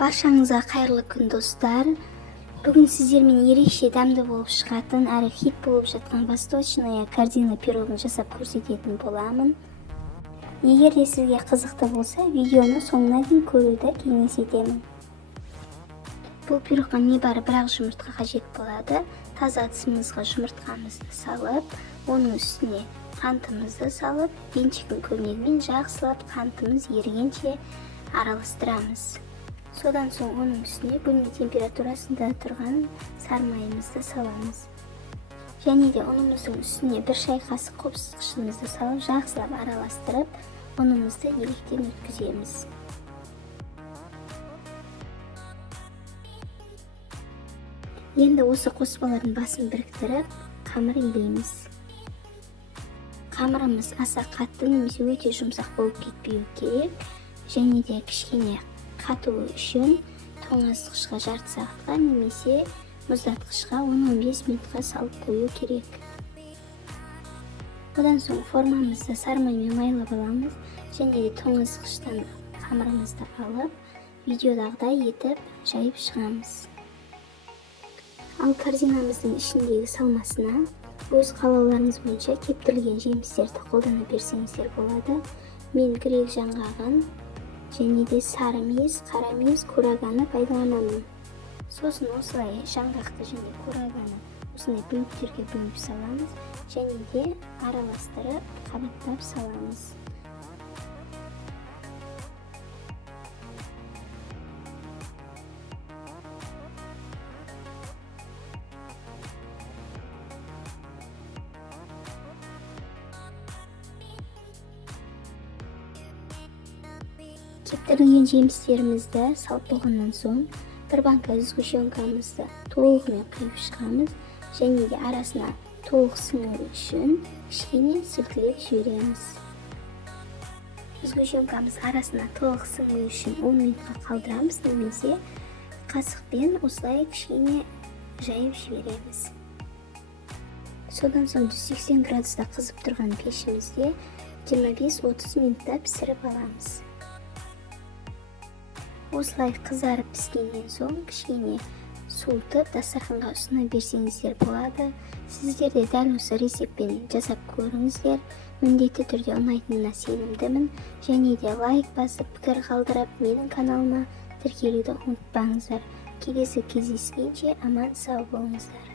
Баршаңызға қайырлы күн достар. Бүгін сіздермен ерекше дәмді болып шығатын әрі хит болып жатқан восточная корзина пирогын жасап көрсететін боламын. Егер де сізге қызықты болса, видеоны соңына дейін көруді кеңес етемін. Бұл пирогқа небәрі бір-ақ жұмыртқа қажет болады. Таза ыдысымызға жұмыртқамызды салып, оның үстіне қантымызды салып, венчиктің көмегімен жақсылап қантымыз ерігенше араластырамыз. Содан соң оның үстіне бөлме температурасында тұрған сармайымызды саламыз. Және де ұнымыздың үстіне бір шай қасық қопсытқышымызды салып, жақсылап араластырып, ұнымызды електен өткіземіз. Енді осы қоспалардың басын біріктіріп, қамыр илейміз. Қамырымыз аса қатты немесе өте жұмсақ болып кетпеуі керек, және де кішкене қатуы үшін тоңазытқышқа жарты сағатқа немесе мұздатқышқа 10-15 минутқа салып қою керек. Одан соң формамызды сармаймен майлап аламыз, және де тоңазытқыштан қамырымызды алып, видеодағыдай етіп жайып шығамыз. Ал корзинамыздың ішіндегі салмасына өз қалауларыңыз бойынша кептірілген жемістерді қолдана берсеңіздер болады. Мен грек жаңғағын және де сары мейіз, қара мейіз, кураганы пайдаланамын. Сосын осылай жаңғақты және кураганы осындай бөліктерге бөліп саламыз, және де араластырып қабаттап саламыз. Кептірілген жемістерімізді салып болғаннан соң бір банка сгущенкамызды толығымен құйып шығамыз, және де арасына толық сіңіру үшін кішкене сілкілеп жібереміз. Сгущенкамыз арасына толық сіңіру үшін 10 минутқа қалдырамыз, немесе қасықпен осылай кішкене жайып жібереміз. Содан соң 180 градуста қызып тұрған пешімізде 25-30 минутта пісіріп аламыз. Осылай қызарып піскеннен соң кішкене суытып дастарханға ұсына берсеңіздер болады. Сіздер де дәл осы рецептпен жасап көріңіздер. Міндетті түрде ұнайтынына сенімдімін. Және де лайк басып, пікір қалдырып, менің каналыма тіркелуді ұмытпаңыздар. Келесі кездескенше аман сау болыңыздар.